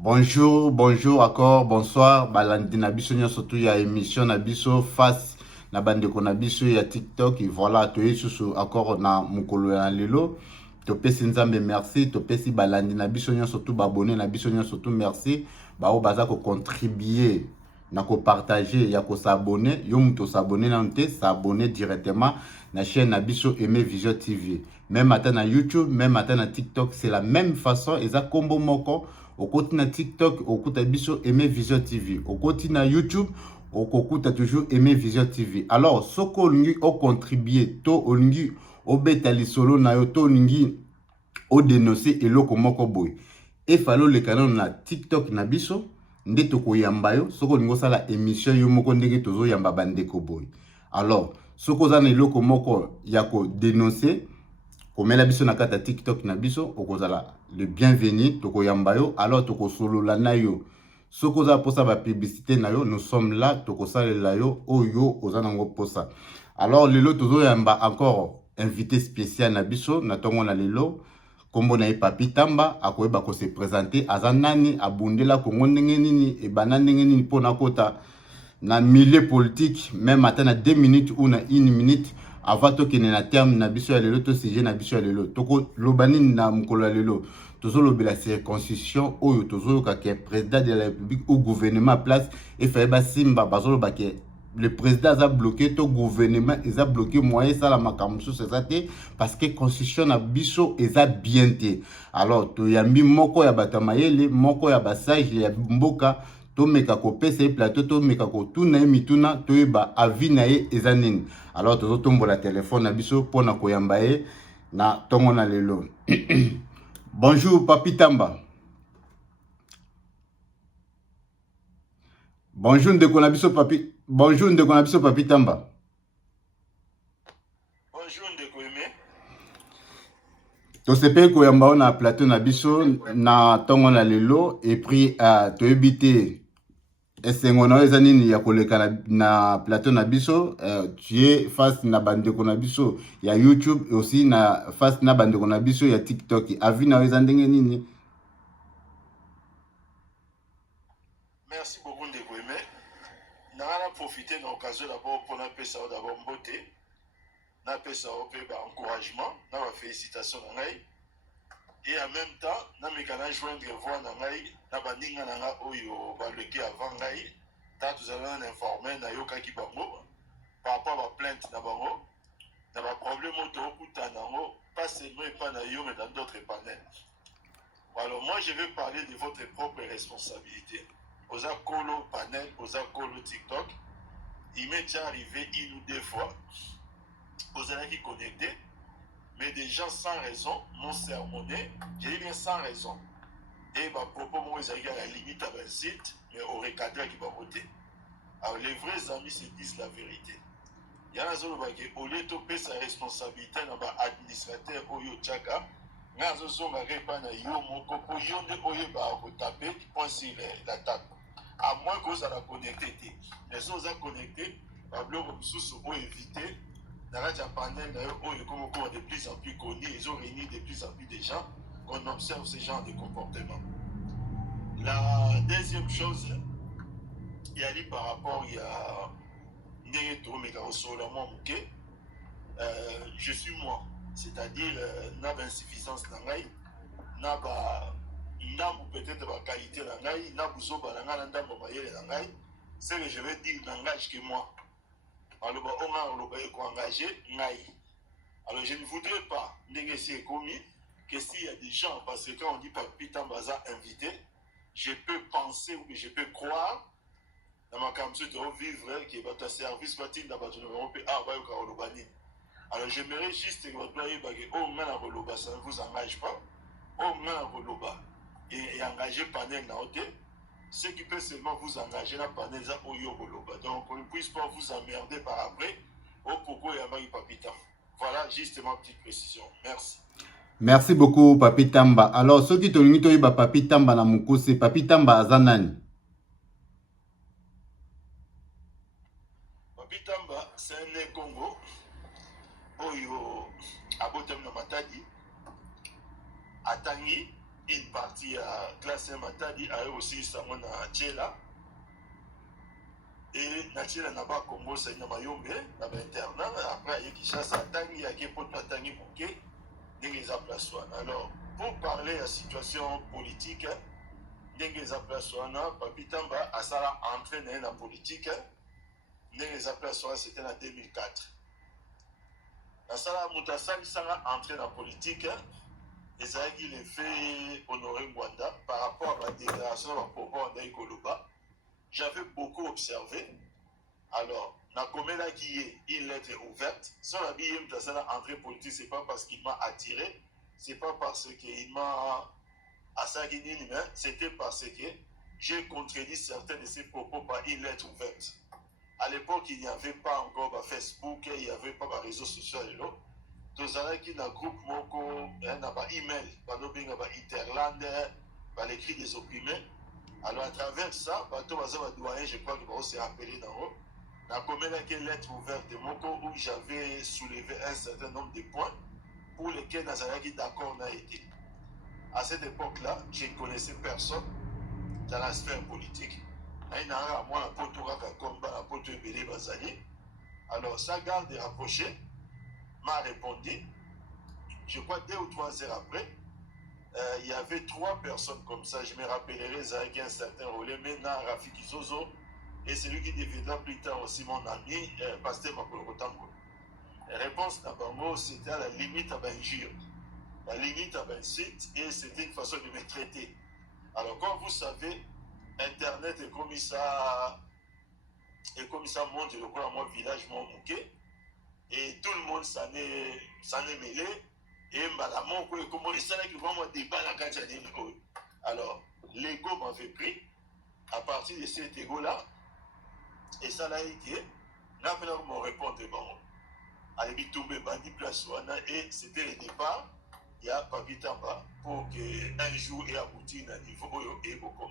Bonjour, bonjour, encore, bonsoir. Balandi na biso surtout il y a émission na biso face na bande ko na biso ya TikTok et voilà to yesusu encore na mukolo ya lelo. To pesi nzambe merci, to pesi balandi na biso surtout babonné na biso surtout merci. Ba o baza ko contribuer na ko partager ya ko s'abonner, yo muto s'abonner na nte s'abonner directement na chaîne na biso Aimé Vision TV. Même matin na YouTube, même matin na TikTok, c'est la même façon eza combo moko. Okoti na TikTok, okuta biso Aimé Vision TV. Okoti na YouTube, okokuta toujours Aimé Vision TV. Alors, soko olingi o contribuer, to olingi o beta lisolo na yo, to olingi o dénoncer eloko moko boy. E falo le canal na TikTok na biso, nde toko yamba yo, soko olingi osala émission yo moko ndenge tozo yamba bandeko boy. Alors, soko za na eloko moko ya ko dénoncer, komela biso na kata TikTok na biso okozala le bienvenu toko yamba yo alors toko solola na yo soko za posa ba publicité na yo nous sommes là toko salela yo oyo ozana ngo posa alors lelo tozo yamba encore invité spécial na biso na tongo na lelo kombo na Papi Tamba akoyeba ko se présenter azanani abundela kongo ndenge nini e bana ndenge nini pona kota na milieu politique même matin na 2 minutes ou na 1 minute avant to kene na terme na biso ya lelo to sujet na biso ya lelo toko lobani na mukolo ya lelo tozo lobela circoncision oyo tozo ka ke président de la république ou gouvernement place et fait ba simba bazo loba ke le président a bloqué to gouvernement a bloqué moyen ça la makambo so c'est ça parce que constitution na biso eza bien té alors to yambi moko ya batamayele moko ya basage ya mboka to meka ko pesa plateau to meka ko tuna mituna to yeba avis na ye eza nini alors tozo tombola téléphone na biso pona ko yamba ye na tongo na lelo. Bonjour Papi Tamba. Bonjour ndeko na biso Papi. Bonjour ndeko na biso Papi Tamba. Bonjour ndeko Aimé. To sepe ko yamba na plateau na biso na tongo na lelo et puis to ebité esengo na eza nini ya koleka na plateau na biso tu es face na bandeko na biso ya YouTube et aussi na face na bandeko na biso ya TikTok avi na eza ndenge nini? Merci beaucoup ndeko Aimé. Na profiter de l'occasion d'abord pour na pesa d'abord mbote. Na pesa o pe ba encouragement, na ba félicitations na ngai. Et en même temps, na mekana joindre voix na ngai na bandinga na nga oyo ba leki avant ngai. Ta tous allons informer na yoka ki bango par rapport à la plainte na bango. Na ba problème auto okuta na ngo, pas seulement pas na yo mais dans d'autres panels. Alors moi je vais parler de votre propre responsabilité. Aux colo panel, aux colo TikTok, il m'est déjà arrivé une ou deux fois, aux qui connectés, mais des gens sans raison m'ont sermonné, j'ai dit bien sans raison. Et ma propos, moi, ils arrivent à la limite à un site, mais au recadre qui va voter. Alors les vrais amis se disent la vérité. Il y en a qui au lieu de payer sa responsabilité dans l'administrateur Oyo Tchaka, ngazo zonga repa na yo moko po yo nde oyo ba ko taper point sur l'attaque. À moins que ça la connecté. Mais si on a connecté, ba bloc sous pour éviter dans la panel oyo comme de plus en plus connu, ils ont réuni de plus en plus de gens qu'on observe ce genre de comportement. La deuxième chose, il y a dit par rapport il y a je suis moi, c'est-à-dire n'a pas insuffisance dans l'ail, n'a pas peut-être pas qualité dans l'ail, n'a pas besoin dans l'ail, c'est que je vais dire n'engage que moi. Alors on a engagé l'ail. Alors je ne voudrais pas négocier commis que s'il y a des gens, parce que quand on dit Papi Tamba invité, je peux penser ou je peux croire dans ma campagne de vivre qui est à service parti dans votre numéro alors j'aimerais juste que votre employé au moins ça ne vous engage pas au moins et engager panel na hôtel ce qui peut seulement vous engager dans panel za oyo boloba donc on ne puisse pas vous emmerder par après au pourquoi il y a pas papita voilà juste ma petite précision merci. Merci beaucoup Papi Tamba. Alors ceux qui tolingi to yiba Papi Tamba na mukose Papi Tamba azanani? Papi Tamba c'est un Congo oyo abotem na matadi atangi une partie à classe Matadi a aussi Samona Tchela. Et Natchela n'a pas Congo, c'est une mayombe, n'a pas internat. Après, il y a Kishasa, Tangi, a Kepoto, Tangi, Moké, des aplasoines. Alors, pour parler de la situation politique, des aplasoines, Papitamba a ça entré dans la politique, des aplasoines, c'était en 2004. La sala Moutassali sera entré dans la politique, et ça a été fait honorer Mwanda par rapport à la déclaration de Popo Ndaïkoloba. J'avais beaucoup observé. Alors, na komela qui est une lettre ouverte. Sans la BM de entrée politique, c'est pas parce qu'il m'a attiré, c'est pas parce qu'il m'a assassiné, c'était parce que j'ai contredit certains de ses propos par une lettre ouverte. À l'époque, il n'y avait pas encore Facebook, il n'y avait pas de réseaux sociaux. Tous qui dans le groupe Moko, il y a un email, il y a un Interland, l'écrit des opprimés. Alors, à travers ça, je crois que vous s'est appelé dans haut. La commune a une lettre ouverte de Moko où j'avais soulevé un certain nombre de points pour lesquels Nazaraki d'accord n'a été. À cette époque-là, je ne connaissais personne dans la sphère politique. Alors, sa garde rapprochée m'a répondu. Je crois 2 ou 3 heures après, il y avait 3 personnes comme ça. Je me rappellerai Zaki un certain rôle, maintenant Rafiki Zozo, et celui qui deviendra plus tard aussi mon ami, Pasteur Makolokotango. La réponse d'Abango, c'était à la limite à Benjir, la limite à Bensit, et c'était une façon de me traiter. Alors, comme vous savez, Internet est comme ça monte, je crois, à mon village, mon mouquet, et tout le monde s'en est mêlé, et Malamon, comment il s'en est vraiment débat la carte. Alors, l'ego m'avait pris, à partir de cet ego-là, et ça l'a été, n'a pas me répondre, bon, allez tomber bandit place, et c'était le départ, il y a Papitamba, pour qu'un jour il abouti à un niveau et beaucoup.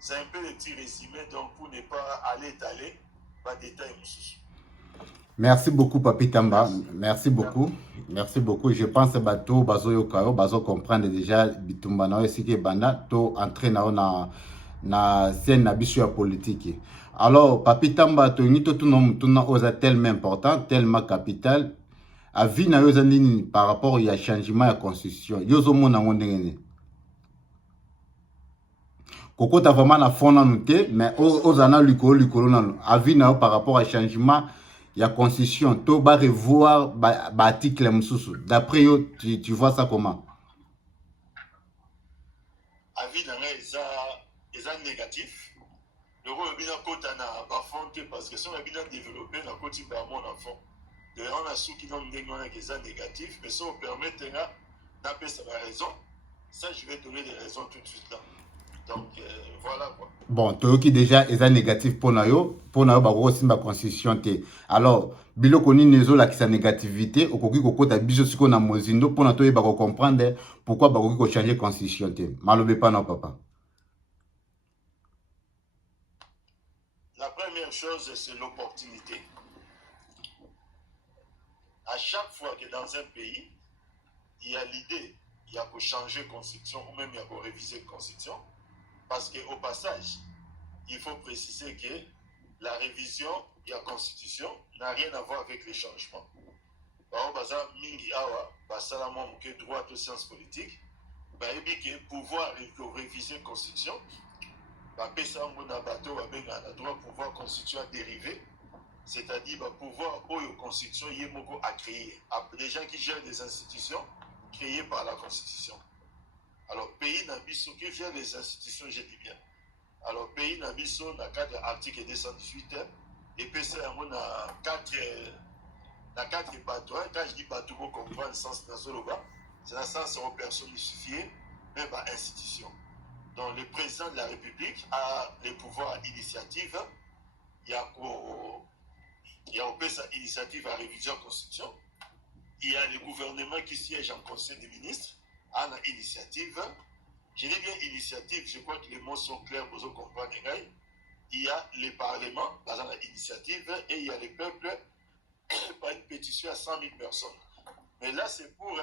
C'est un peu le petit résumé, donc pour ne pas aller étaler, pas détail, monsieur. Merci beaucoup, Papi Tamba. Merci beaucoup. Merci beaucoup. Je pense que bateau, bazo yokao, bazo comprendre déjà bitumba na aussi que banda to entrer na scène na bisu ya politique. Alors, Papi Tamba to ni to nom tuna oza tellement important, tellement capital. A vie na yoza nini par rapport au changement de constitution. Yozo mona ngondengene. Koko ta vraiment na fond na noté, mais ozana likolo na a vie na par rapport au changement. Il y a constitution, tu vas revoir l'article d'après tu vois ça comment? Avis dans les négatif. Le rôle est bien côté na fond parce que si on a bien développé na côté par mon enfant. D'ailleurs on a ceux qui n'ont des négatifs, mais ça on permet d'après ça la raison. Ça je vais donner des raisons tout de suite là. Donc voilà quoi. Bon, toi qui déjà est négatif pour nous bah aussi ma constitution té. Alors, biloko ni nezo la qui sa négativité, au koki koko ta biso siko na mozindo pour na toi ba comprendre pourquoi ba koki ko changer constitution té. Malobe pas non papa. La première chose c'est l'opportunité. À chaque fois que dans un pays, il y a l'idée, il y a pour changer constitution ou même il y a pour réviser constitution. Parce qu'au passage, il faut préciser que la révision de la Constitution n'a rien à voir avec les changements. Par exemple, Mingi Awa, Basalamon Mouké, droit aux sciences politiques, que pouvoir réviser la Constitution, le droit pouvoir constituer dérivé, c'est-à-dire le pouvoir de Constitution à créer. Des gens qui gèrent des institutions créées par la Constitution. Alors, pays Nabiso qui gère les institutions, je dis bien. Alors, pays Nabiso, dans le cadre de l'article 218, et puis c'est dans 4 bateaux. Quand je dis bateau, vous comprenez le sens dans ce loba, c'est dans le sens où personnifié, même par institution. Donc, le président de la République a les pouvoirs d'initiative. Il y a sa initiative à réviser la Constitution. Il y a le gouvernement qui siège en Conseil des ministres. À l'initiative, je dis bien initiative, je crois que les mots sont clairs pour vous comprendre. Il y a les parlements dans l'initiative et il y a les peuples par une pétition à 100 000 personnes. Mais là, c'est pour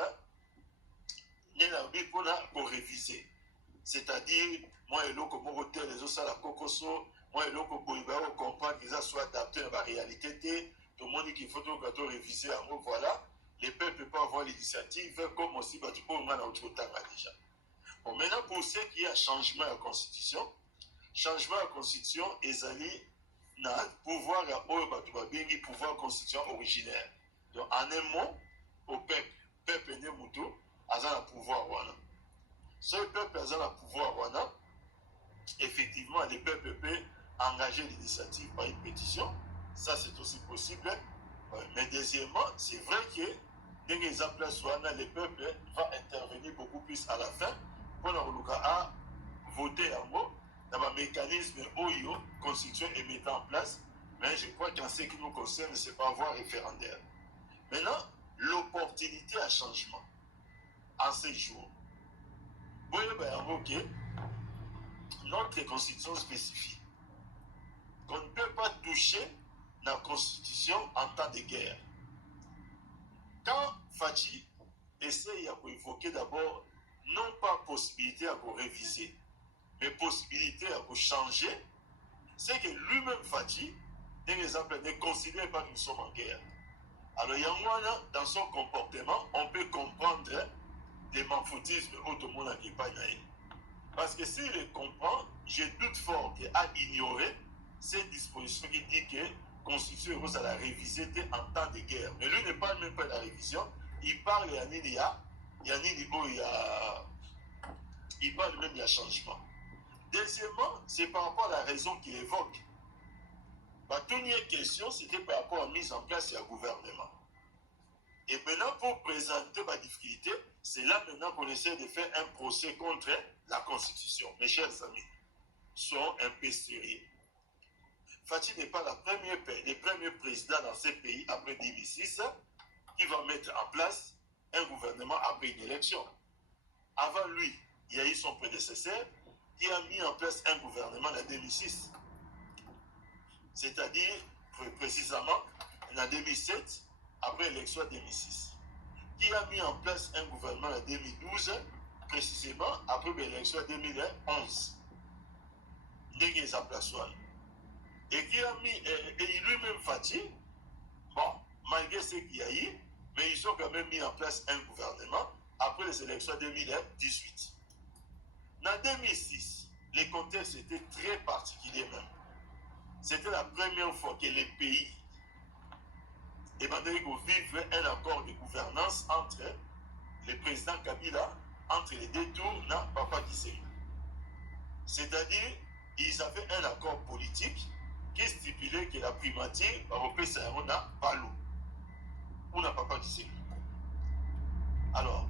pour réviser. C'est-à-dire, moi et l'autre, mon hôtel, les autres, la cocoso, moi et l'autre, on comprend que ça soit adapté à la réalité. Tout le monde dit qu'il faut tout réviser. Voilà, les peuples peuvent avoir l'initiative, comme aussi, tu peux avoir autre temps déjà. Bon, maintenant, pour ce qui est un changement à la Constitution, changement à la Constitution, ils allaient dans le pouvoir, pouvoir constitution originaire. Donc, en un mot, au peuple né Moutou, ils ont le pouvoir. Ce peuple a le pouvoir, effectivement, les peuples peuvent engager l'initiative par une pétition. Ça, c'est aussi possible. Mais deuxièmement, c'est vrai que dès que les appels soient là, les peuples vont intervenir beaucoup plus à la fin pour voter en mot dans un mécanisme OIO, constitution et mettant en place. Mais je crois qu'en ce qui nous concerne, ce n'est pas voie référendaire. Maintenant, l'opportunité à changement en ces jours. Vous voyez, notre constitution spécifique qu'on ne peut pas toucher dans la constitution en temps de guerre. Quand Fachi essaye d'évoquer d'abord non pas possibilité à réviser, mais possibilité à changer, c'est que lui-même Fachi, par exemple, ne considère pas que nous sommes en guerre. Alors, il y a dans son comportement, on peut comprendre des manfoutismes autrement qui n'est pas naïf. Parce que s'il les comprend, je doute fort qu'il a ignoré cette disposition qui dit que la Constitution est à la réviser en temps de guerre. Mais lui ne parle même pas de la révision, il parle il parle même de changement. Deuxièmement, c'est par rapport à la raison qu'il évoque. Ma dernière question, c'était par rapport à la mise en place du gouvernement. Et maintenant, pour présenter ma difficulté, c'est là maintenant qu'on essaie de faire un procès contre la Constitution. Mes chers amis, soyons un peu sérieux. Fachi n'est pas le premier président dans ces pays après 2006 qui va mettre en place un gouvernement après une élection. Avant lui, il y a eu son prédécesseur qui a mis en place un gouvernement en 2006. C'est-à-dire, précisément, en 2007, après l'élection 2006. Qui a mis en place un gouvernement en 2012, précisément après l'élection 2011. Et qui a mis, et lui-même Fachi, bon, malgré ce qu'il y a eu, mais ils ont quand même mis en place un gouvernement après les élections 2018. En 2006, le contexte était très particulier même. C'était la première fois que les pays vivent un accord de gouvernance entre le président Kabila, entre les deux tours, na Papa Kissélo. C'est-à-dire, ils avaient un accord politique qui stipulait que la primature va repasser à Palou, ou na Papa Kissélo. Alors,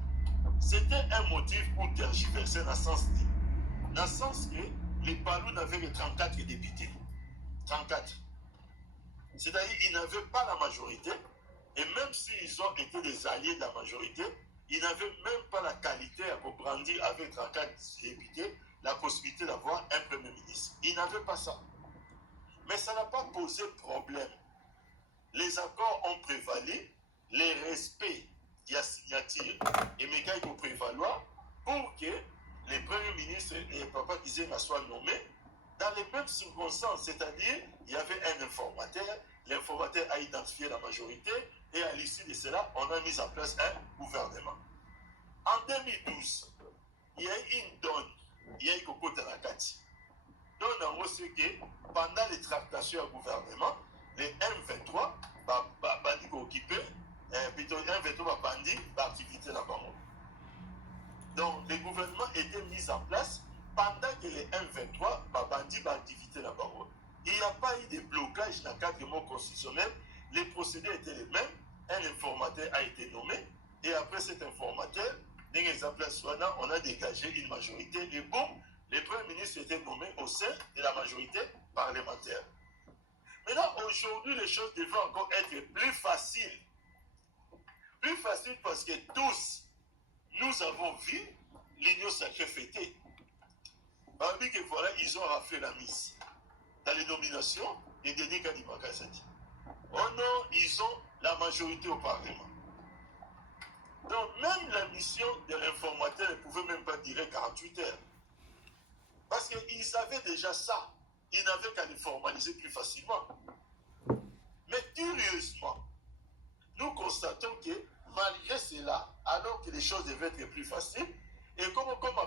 c'était un motif pour tergiverser dans le sens que les Palou n'avaient que 34 députés. 34. C'est-à-dire qu'ils n'avaient pas la majorité, et même s'ils ont été des alliés de la majorité, ils n'avaient même pas la qualité à brandir avec 34 députés la possibilité d'avoir un premier ministre. Ils n'avaient pas ça. Mais ça n'a pas posé problème. Les accords ont prévalu, les respects de la signature, et mes gars, il faut prévaloir pour que les premiers ministres et Papa Kissélo soient nommés dans les mêmes circonstances, c'est-à-dire il y avait un informateur, l'informateur a identifié la majorité et à l'issue de cela, on a mis en place un gouvernement. En 2012, il y a eu une donne, il y a eu Koko Tarakati. Donc, on sait que pendant les tractations au gouvernement, les M23 bandi occupé, plutôt M23 bandi l'activité là-bas. Donc, le gouvernement était mis en place pendant que les M23 bandi l'activité là-bas. Il n'y a pas eu de blocage dans le cadre constitutionnel. Les procédés étaient les mêmes. Un informateur a été nommé. Et après cet informateur, on a dégagé une majorité. Et bon, les premiers ministres étaient nommés au sein de la majorité parlementaire. Maintenant, aujourd'hui, les choses devaient encore être plus faciles. Plus faciles parce que tous, nous avons vu l'Union sacrée fêtée. Parmi que voilà, ils ont raflé la mise. Dans les nominations, les Denis Kadimaka Sadi. Oh non, ils ont la majorité au Parlement. Donc même la mission de l'informateur ne pouvait même pas durer 48 heures. Parce qu'ils savaient déjà ça. Ils n'avaient qu'à les formaliser plus facilement. Mais curieusement, nous constatons que malgré cela, alors que les choses devaient être plus faciles, et comme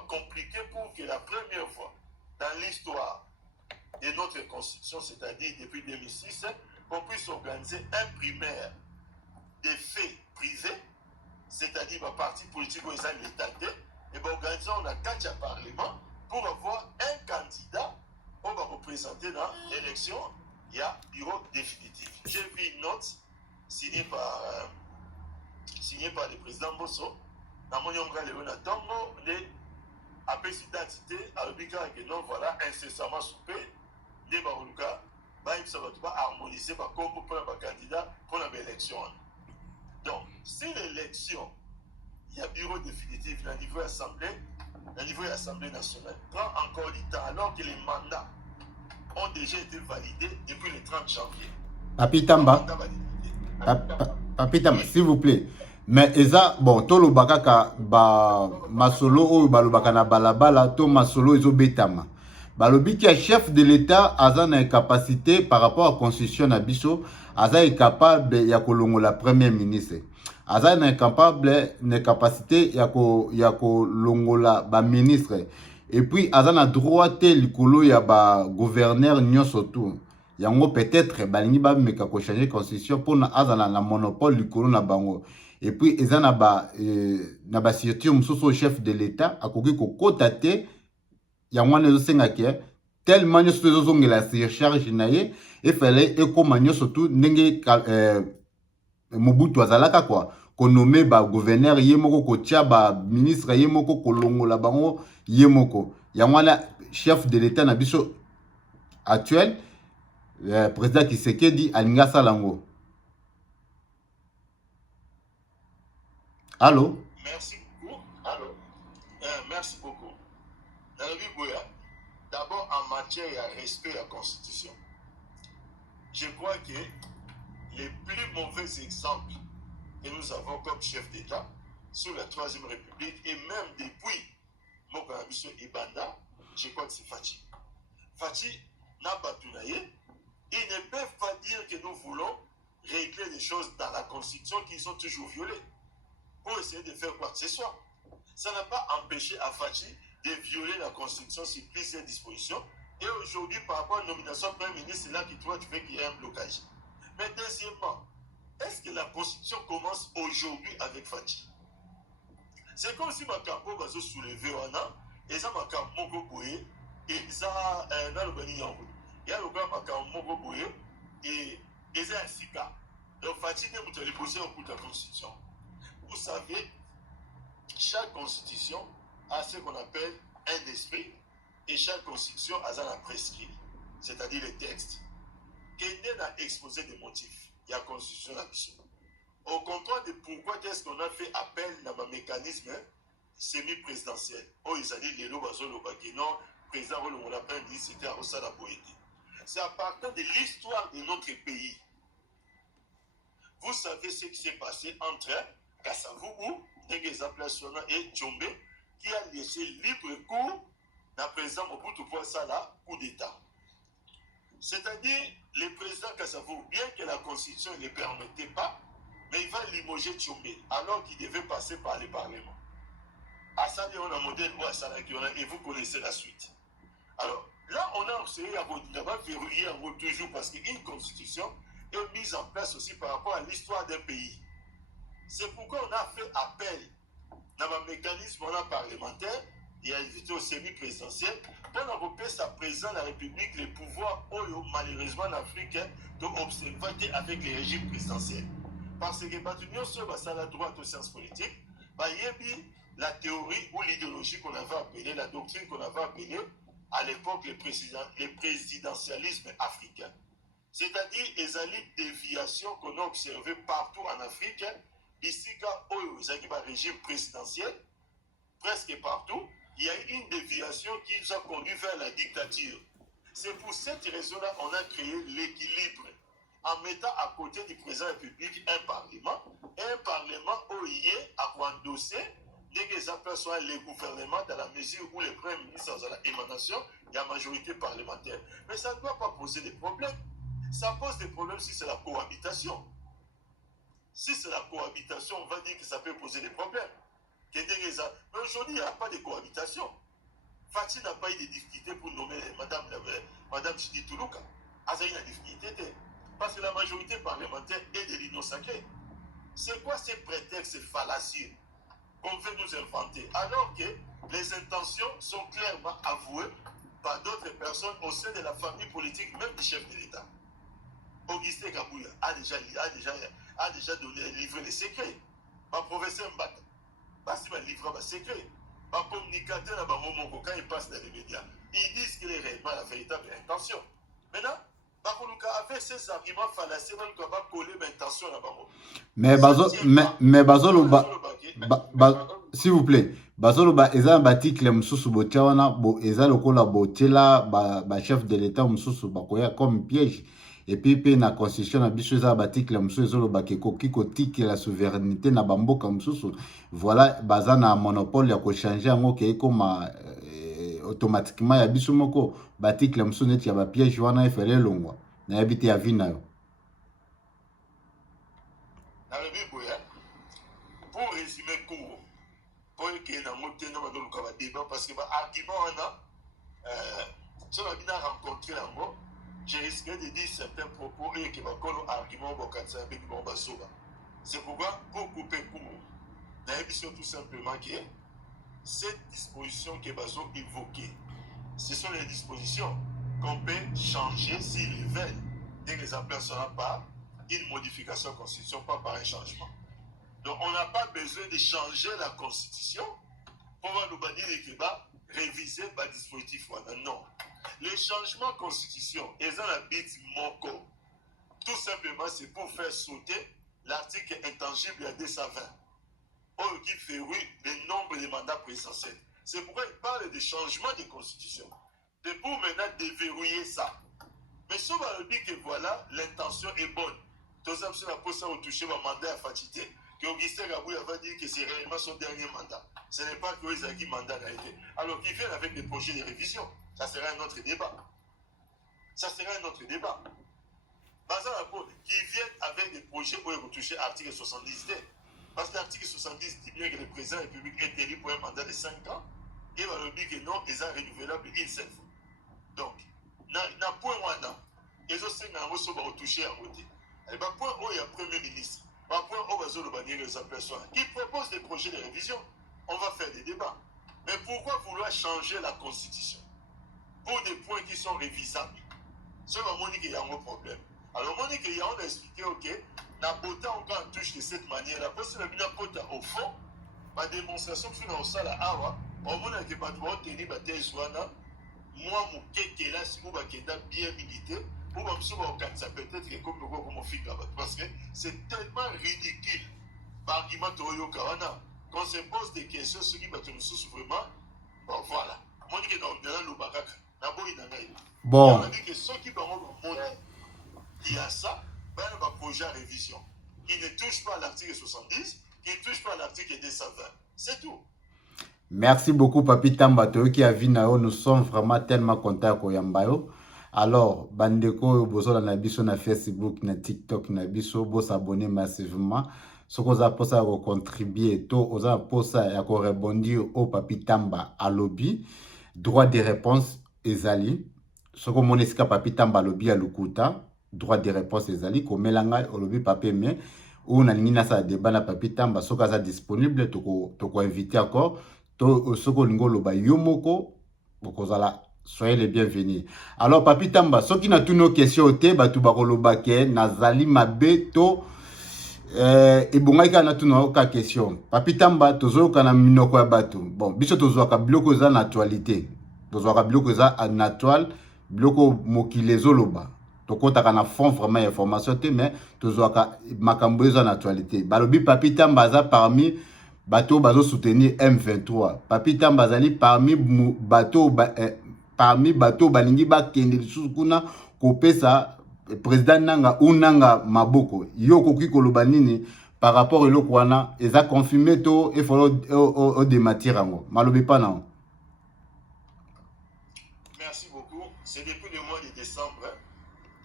compliqué pour que la première fois dans l'histoire de notre constitution, c'est-à-dire depuis 2006, qu'on puisse organiser un primaire des faits privés, c'est-à-dire ma parti politique où ils ont l'État, et bien organiser un catch à parlement pour avoir un candidat on va représenter dans l'élection, il y a bureau définitif. J'ai vu une note signée par le président Bosso. Dans mon nom, Léona Tongo, les APC d'identité, à l'obligation que non, voilà, incessamment soupé, des Barouka, ça va pas harmoniser par comme pour un candidat pour l'élection. Donc, si l'élection, il y a bureau définitif au niveau Assemblée nationale, prend encore du temps alors que les mandats ont déjà été validés depuis le 30 janvier. Papi Tamba, s'il vous plaît. Mais eza bon tolo bakaka ba masolo o balobaka na balabala to masolo ezo betama. Balobi ki chef de l'État aza na capacité par rapport à constitution na biso aza capable ya kolongola premier ministre. Aza na capacité ya kolongola ba ministre. Et puis aza na droit te likolo ya ba gouverneur nyonso tout. Yango peut-être balingi ba meka ko changer constitution pour na azana na monopole likolo na bango. Et puis eza na ba signature mususu chef de l'État akoki ko kotate yango na ezosenga ke tellement nyonso ezozongela surcharge na ye efale ekoma nyonso tout ndenge Mobutu azalaka quoi ko nommer ba gouverneur ye moko ko tia ba ministre ye moko ko longola bango ye moko yango na chef de l'État na biso actuel président Tshisekedi alinga salango. Allô? Merci beaucoup. Allô? Merci beaucoup. D'abord, en matière de respect de la Constitution, je crois que les plus mauvais exemples que nous avons comme chef d'État sous la Troisième République et même depuis Mokabiso et Banda, je crois que c'est Fachi. Fachi n'a pas tout naïe. Ils ne peuvent pas dire que nous voulons régler les choses dans la Constitution qui sont toujours violées pour essayer de faire quoi que ce soit. Ça n'a pas empêché à Fachi de violer la Constitution sur plusieurs dispositions. Et aujourd'hui, par rapport à la nomination de Premier ministre, c'est là que toi, tu fais qu'il y a un blocage. Mais deuxièmement, est-ce que la Constitution commence aujourd'hui avec Fachi? C'est comme si Makambo va se soulever en an, et ça Makambo Boye, et ça, dans le Bani Yango. Il y a le grand Makambo Boye, et ça, un Sika. Donc Fachi n'est pas posé au bout de la Constitution. Vous savez, chaque constitution a ce qu'on appelle un esprit et chaque constitution a un prescrit, c'est-à-dire les textes. Quelqu'un a exposé des motifs. Il y a constitution là-dessus. Au contraire de pourquoi est-ce qu'on a fait appel dans un mécanisme semi-présidentiel. Oh, ils ont dit les lois non, président on l'appelle dit c'était à Rosa la Boétie. C'est à partir de l'histoire de notre pays. Vous savez ce qui s'est passé entre Kasavubu, et Tchombe, qui a laissé libre cours dans le président Mobutu pour ça là, coup d'État. C'est-à-dire, le président Kasavubu, bien que la constitution ne le permettait pas, mais il va limoger Tchombe, alors qu'il devait passer par le Parlement. À ça, on a un modèle et vous connaissez la suite. Alors, là, on a essayé à verrouiller toujours parce qu'une constitution est mise en place aussi par rapport à l'histoire d'un pays. C'est pourquoi on a fait appel dans un mécanisme parlementaire et à éviter au semi-présidentiel pour regrouper sa présence dans la République, les pouvoirs malheureusement en Afrique doivent observer avec les régimes présidentiels. Parce que l'union sur la droite aux sciences politiques, la théorie ou l'idéologie qu'on avait appelée, la doctrine qu'on avait appelée à l'époque le présidentialisme africain. C'est-à-dire les déviations qu'on a observées partout en Afrique. Ici, quand il y a un régime présidentiel, presque partout, il y a une déviation qui nous a conduit vers la dictature. C'est pour cette raison-là qu'on a créé l'équilibre. en mettant à côté du président de la République un parlement où il est à endosser dès que ça perçoit les gouvernements dans la mesure où les premiers ministres ont l'émanation, il y a majorité parlementaire. Mais ça ne doit pas poser des problèmes. Ça pose des problèmes si c'est la cohabitation. Si c'est la cohabitation, on va dire que ça peut poser des problèmes. Mais aujourd'hui, il n'y a pas de cohabitation. Fatih n'a pas eu de difficultés pour nommer Madame Chidi Toulouka. Il y a une difficulté. Parce que la majorité parlementaire est de l'union sacrée. C'est quoi ces prétextes fallacieux qu'on veut nous inventer? Alors que les intentions sont clairement avouées par d'autres personnes au sein de la famille politique, même du chef de l'État. Augustin Kabouya a déjà livré les secrets. Ma professeur Mbata, parce qu'il va livrer les secrets. Ma communicateur, quand il passe dans les médias, ils disent qu'il est réellement la véritable intention. Maintenant, avec ces arguments fallacieux, on ne va pas coller l'intention là-bas. Mais Bazoloba, s'il vous plaît, Bazoloba, eza batikle msusu botiawana, bo eza lokola botela ba chef de l'État msusu bakoya comme piège. Et puis na constitution na biso eza batikle msusu ezoloba ke koki kotiki la souveraineté na bamboka msusu. Voilà, baza na monopole ya ko changer yango ke koma automatiquement ya biso moko batikle msusu neti ya ba piège wana efele longwa. Na yabite ya vina yo. Pour résumer court, pour que nous montions dans le débat, parce que l'argument, si on a bien rencontré l'ango, j'ai risqué de dire certains propos et que mon argument avec c'est pourquoi, pour couper court, nous avons tout simplement que cette disposition que Bazo évoquée, ce sont les dispositions qu'on peut changer s'ils veulent, dès que les aperçoivent par une modification de la Constitution, pas par un changement. Donc on n'a pas besoin de changer la Constitution pour nous dire que réviser le dispositif. Non. Les changements de Constitution, ils ont la bite moko. Tout simplement, c'est pour faire sauter l'article intangible à 220. Qui fait oui le nombre de mandats présidentiels. C'est pourquoi il parle de changement de Constitution. C'est pour maintenant déverrouiller ça. Mais si on va dire que voilà, l'intention est bonne. Tout ça, c'est la possibilité de toucher un mandat à fatigué. Que Augustin Kabouya va dire que c'est réellement son dernier mandat. Ce n'est pas que les acquis mandat a été. Alors qu'ils viennent avec des projets de révision. Ça sera un autre débat. Ça sera un autre débat. Par exemple, qu'ils viennent avec des projets pour retoucher l'article 70. Parce que l'article 70 dit bien que le président de la République est élu pour un mandat de 5 ans. Et il va leur dire que non, ils sont renouvelables une seule fois. Donc, dans le point où ils ont retouché à côté. Et dans le point où il y a un premier ministre. Par rapport au réseau de bannière les aperçoit, qui propose des projets de révision, on va faire des débats. Mais pourquoi vouloir changer la Constitution pour des points qui sont révisables? C'est vraiment qu'il y a un problème. Alors, on a expliqué, ok, la beauté encore touche de cette manière-là. Parce que la beauté, au fond, ma démonstration que nous avons là, on a dit que tenir ma thèse, moi, mon kéké là, si vous avez bien milité, ça peut être comme mon fils parce que c'est tellement ridicule. L'argument quand se pose des questions sur qui nous vraiment, bon voilà. Moi, je dis que dans le bon. On a dit que ceux qui vont il y a ça, un projet à révision qui ne touche pas à l'article 70, qui ne touche pas à l'article 220. C'est tout. Merci beaucoup, Papi Tambato, qui a vu Nao. Nous sommes vraiment tellement contents Koyambayo. Alors, bandeko, bozo na biso na Facebook, na TikTok, na biso, bo s'abonner massivement. Ce qu'on a pour ça, contribuer, to, on a pour ça, ya ko rebondir au Papi Tamba à lobby. Droit de réponse, ezali. Ce qu'on monesika Papi Tamba lobby à Lukuta. Droit de réponse, ezali. Ko melanga au lobby papier, mais ou na nina sa débat na Papi Tamba, ce qu'on a disponible, to inviter encore. To, ce qu'on lingo loba yomoko, bokozala. Soyez les bienvenus. Alors, Papi Tamba, ceux qui n'ont toutes nos questions, batu bakolobake, nazali mabeto, et bongaika na toutes nos questions. Papi Tamba, tozo kana minoko ya batu. Bon, biso tozo ka bloko za na actualité. Tozo ka bloko za na actual, bloko mokilezo loba. Toko taka na fond vraiment information te, mais tozo ka makambo za na actualité. Balobi Papi Tamba za parmi bateau bazo soutenir M23. Papi Tamba zali parmi bateau balingi ba kende kuna kopesa président nanga ou nanga maboko yo koki koloba nini par rapport eloko wana eza confirmé to il faut o dématir yango malobi pa na. Merci beaucoup. C'est depuis le mois de décembre hein,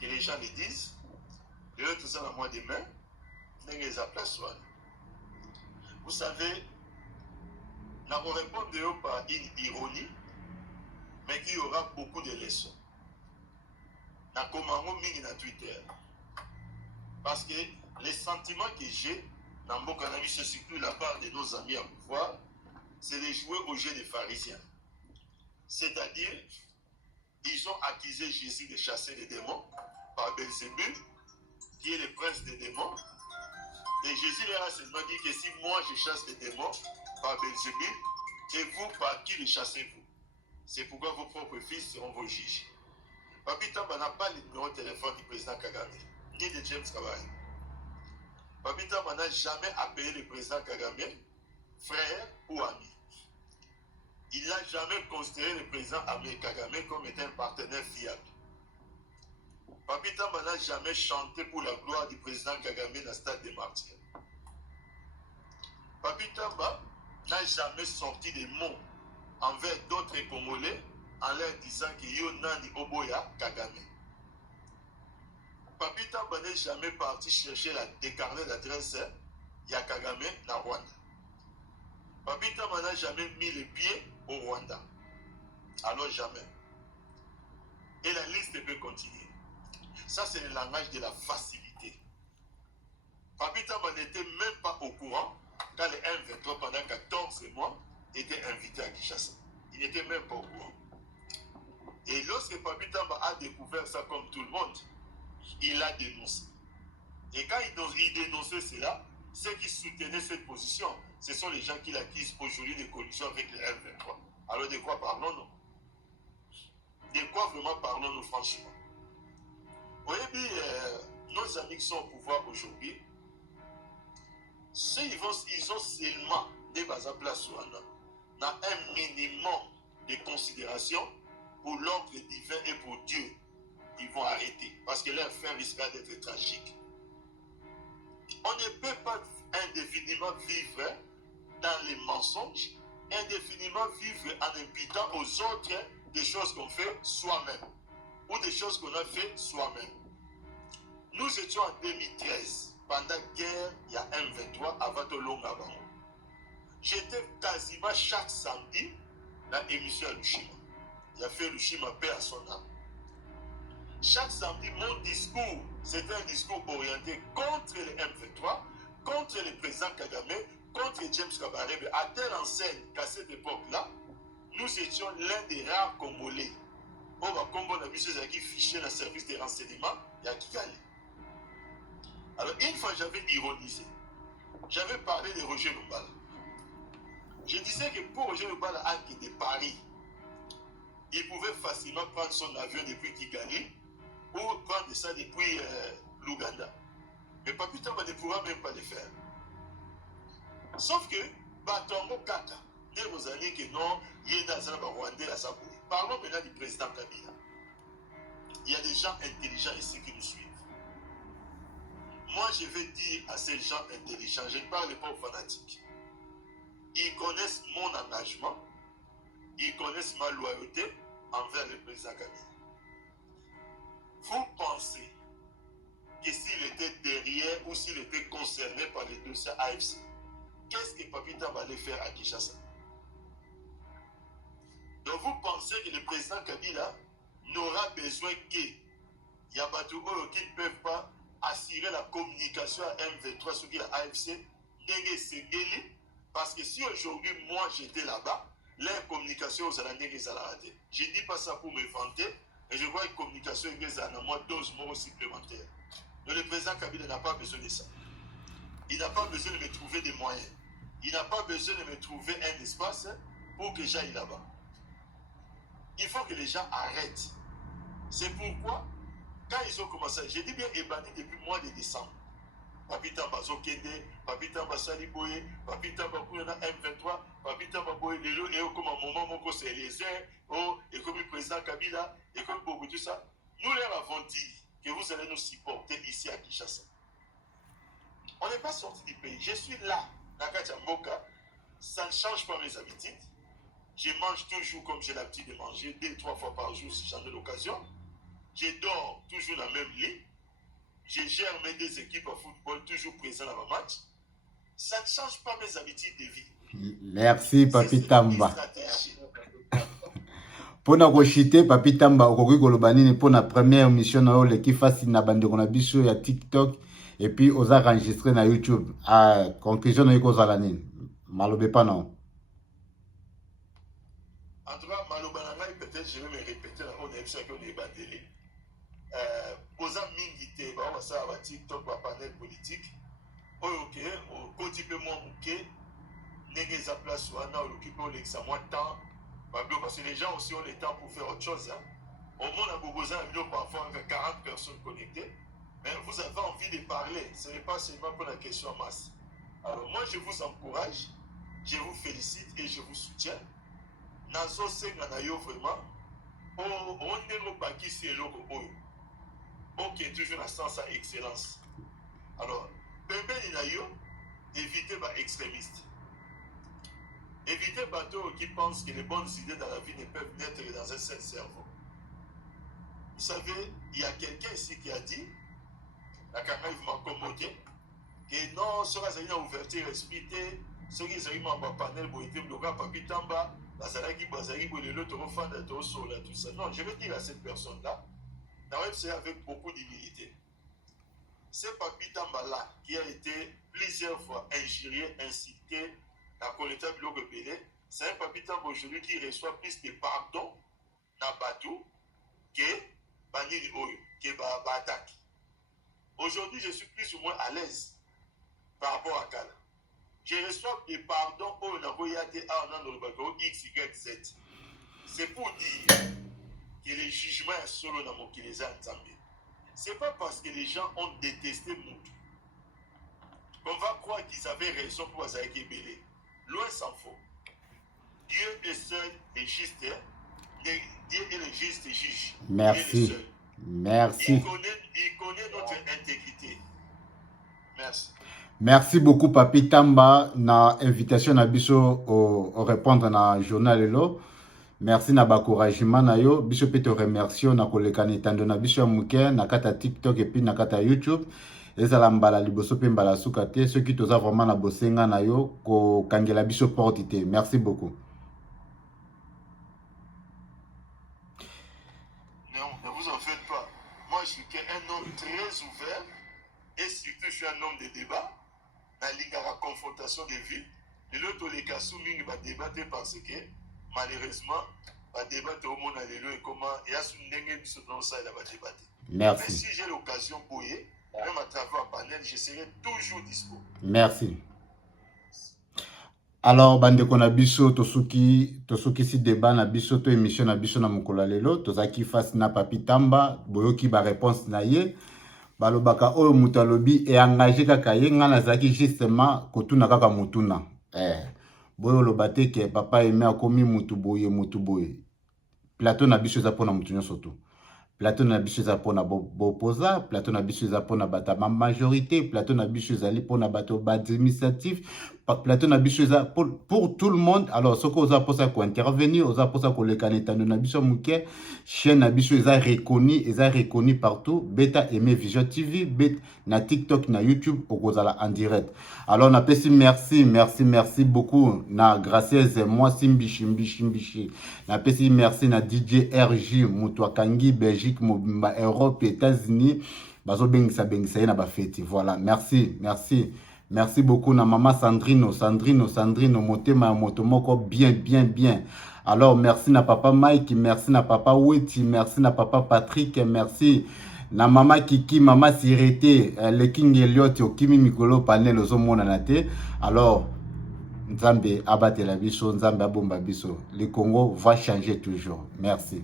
que les gens le disent. Et eux, tout ça dans le mois de mai, les place. Vous savez, nous allons répondre par une ironie, mais qu'il y aura beaucoup de leçons. Nous avons mis sur Twitter. Parce que les sentiments que j'ai dans mon cannabis, c'est surtout la part de nos amis à pouvoir, c'est de jouer au jeu des pharisiens. C'est-à-dire, ils ont accusé Jésus de chasser les démons par Belzébul, qui est le prince des démons. Et Jésus leur a seulement dit que si moi je chasse les démons par Belzébul, et vous par qui les chassez-vous? C'est pourquoi vos propres fils seront vos juges. Papi Tamba n'a pas le numéro de téléphone du président Kagame, ni de James Kabari. Papi Tamba n'a jamais appelé le président Kagame frère ou ami. Il n'a jamais considéré le président Kagame comme étant un partenaire fiable. Papi Tamba n'a jamais chanté pour la gloire du président Kagame dans le stade des martyrs. Papi Tamba n'a jamais sorti des mots envers d'autres Congolais en leur disant que yo nani oboya Kagame. Papi Tamba n'est jamais parti chercher des carnets d'adresse ya Kagame na Rwanda. Papi Tamba n'a jamais mis les pieds au Rwanda. Alors jamais. Et la liste peut continuer. Ça, c'est le langage de la facilité. Papi Tamba n'était même pas au courant quand le M23, pendant 14 mois, était invité à Kinshasa. Il n'était même pas au courant. Et lorsque Papi Tamba a découvert ça comme tout le monde, il a dénoncé. Et quand il dénonçait cela, ceux qui soutenaient cette position, ce sont les gens qui l'accusent aujourd'hui de collusion avec le M23. Alors de quoi parlons-nous? De quoi vraiment parlons-nous franchement? Oui, nos amis qui sont au pouvoir aujourd'hui, ils ont seulement des bases à place dans un minimum de considération pour l'ordre divin et pour Dieu. Ils vont arrêter parce que leur fin risquera d'être tragique. On ne peut pas indéfiniment vivre dans les mensonges, indéfiniment vivre en imputant aux autres des choses qu'on fait soi-même ou des choses qu'on a fait soi-même. Nous étions en 2013, pendant la guerre, il y a M23 avant de Longabang. J'étais quasiment chaque samedi dans l'émission à Lushima. Il a fait Lushima paix à son âme. Chaque samedi, mon discours, c'était un discours orienté contre le M23, contre le président Kagame, contre James Kabarebe, à telle enseigne qu'à cette époque-là, nous étions l'un des rares Congolais. On va combattre la mission qui fichait dans le service de renseignement, il y a Kigali. Alors, une fois, j'avais ironisé. J'avais parlé de Roger Lumbala. Je disais que pour Roger Lumbala, qui est de Paris, il pouvait facilement prendre son avion depuis Kigali ou prendre ça depuis l'Ouganda. Mais Papi Tamba ne pourra même pas le faire. Sauf que, Batongo Kaka, dès vos années que non, il y a des Rwandais à Saboui. Parlons maintenant du président Kabila. Il y a des gens intelligents ici qui nous suivent. Moi, je vais dire à ces gens intelligents, je ne parle pas aux fanatiques. Ils connaissent mon engagement, ils connaissent ma loyauté envers le président Kabila. Vous pensez que s'il était derrière ou s'il était concerné par les dossiers AFC, qu'est-ce que Papi Tamba allait faire à Kinshasa? Donc vous pensez que le président Kabila n'aura besoin qu'il y a des gens qui ne peuvent pas assurer la communication à M23 sur la AFC, parce que si aujourd'hui moi j'étais là-bas, leur communication aux Alandais à la rater. Je ne dis pas ça pour me vanter, mais je vois une communication à moi 12 mots supplémentaires. Donc le président Kabila n'a pas besoin de ça. Il n'a pas besoin de me trouver des moyens. Il n'a pas besoin de me trouver un espace pour que j'aille là-bas. Il faut que les gens arrêtent. C'est pourquoi, quand ils ont commencé, j'ai dit bien Ebani depuis le mois de décembre. Papi Tamba Zokende, Papi Tamba Saliboye, Papi Tamba Kouyana M23, Papi Tamba Boye, Lelo, et comme un moment, mon c'est les airs, et comme le président Kabila, et comme beaucoup tout ça. Nous leur avons dit, que vous allez nous supporter ici à Kinshasa. On n'est pas sorti du pays. Je suis là, Nakati Mboka. Ça ne change pas mes habitudes. Je mange toujours comme j'ai l'habitude de manger, 2-3 fois par jour si j'en ai l'occasion. Je dors toujours dans le même lit. Je gère mes 2 équipes de football, toujours présent dans ma match. Ça ne change pas mes habitudes de vie. Merci, Papi Tamba. Pona koshite Papi Tamba okoki koloba nini pona première émission na yo leki fasi na bandeko na biso ya TikTok et puis oza enregistré na YouTube. Conclusion na yo kozala nini? Malobe pas non. En tout cas, maloba na ngai peut-être je vais me répéter na on émission que on est battelé. Koza mingi te ba on ça ba TikTok ba panel politique. OK, au côté peu moins OK. Ndenge za place wana occuper l'examen temps. Parce que les gens aussi ont le temps pour faire autre chose. Hein. Au monde, à Bogoza, parfois avec 40 personnes connectées. Mais vous avez envie de parler. Ce n'est pas seulement pour la question en masse. Alors moi, je vous encourage, je vous félicite et je vous soutiens. Nazo Senganayo vraiment. On est au Baki, c'est l'eau. Ok, toujours dans sens à excellence. Alors, Pembe Ninayo, évitez les extrémistes. Évitez les bateaux qui pensent que les bonnes idées dans la vie ne peuvent naître dans un seul cerveau. Vous savez, il y a quelqu'un ici qui a dit, la caméra m'a commodé, que non, ce qui est une ouverture d'esprit, ce qui est un panel, le Papi Tamba, Bazalaki, l'autre refant de tout ça. Non, je vais dire à cette personne-là, c'est avec beaucoup d'humilité. Ce Papi Tamba-là, qui a été plusieurs fois injurié, insulté, dans le collecteur Bloc Belé, c'est un Papi Tamba aujourd'hui qui reçoit plus de pardon dans Batou que Banini Oyo, que Batak. Aujourd'hui, je suis plus ou moins à l'aise par rapport à Kala. Je reçois des pardons au Naboyate A dans le bateau X, Y, Z. C'est pour dire que les jugements sont solo dans mon Kileza Nzambé. Ce n'est pas parce que les gens ont détesté Moutou qu'on va croire qu'ils avaient raison pour Azaïki Belé. Loin s'en faut. Dieu est seul et juste. Dieu est le juste et juge. Merci. Merci. Il connaît notre intégrité. Merci. Merci beaucoup Papi Tamba na invitation na biso au répondre na journal elo. Merci na bakouragement na yo. Biso pe te remercions na kolekani tando na biso muke na kata TikTok et puis na kata YouTube. Ezala mbala liboso pe mbala suka te. Ceux qui toza vraiment na bosenga na yo ko kangela biso porte te. Merci beaucoup. Non, ne vous en faites pas. Moi, je suis un homme très ouvert et surtout, je suis un homme de débat. Dans la confrontation des vues. Et l'autre, les cas soumis, va débattre parce que malheureusement, va débattre au monde et comment il y a une dengue qui se dans ça, il va débattre. Merci. Mais si j'ai l'occasion pour y même à travers un panel, je serai toujours dispo. Merci. Alors, bande kona biso tosuki si débat na biso to émission na biso na mukolo lelo tozaki face na Papi Tamba boyoki ba réponse na ye balobaka oyo mutu alobi e engagé kaka ye nga nazaki justement kotuna kaka mutuna boyo lobate ke papa eme akomi mutu boye plateau na biso eza pona mutu nyonso tu plateau na biso eza pona bopoza plateau na biso eza pona bata majorité plateau na biso ezali pona bato administratif plateau na biso eza pour tout le monde. Alors ce que oza posa ko intervenir oza posa ko lekana tando na biso muke chaîne na biso eza reconnu partout. Beta Aimé Vision TV, bet na TikTok na YouTube okozala en direct. Alors na pesi merci beaucoup na gracieuse moi simbishi na pesi merci na DJ RJ Mutwakangi Belgique Mobimba Europe États-Unis bazo bengisa na ba fête. Voilà, merci beaucoup na maman Sandrino motema motomoko bien. Alors merci na papa Mike, merci na papa Weti, merci na papa Patrick, merci na mama Kiki, mama Sirete, le King Elliot okimi mikolo panel ozomona na te. Alors Nzambe abate la biso, Nzambe abomba biso. Le Congo va changer toujours. Merci.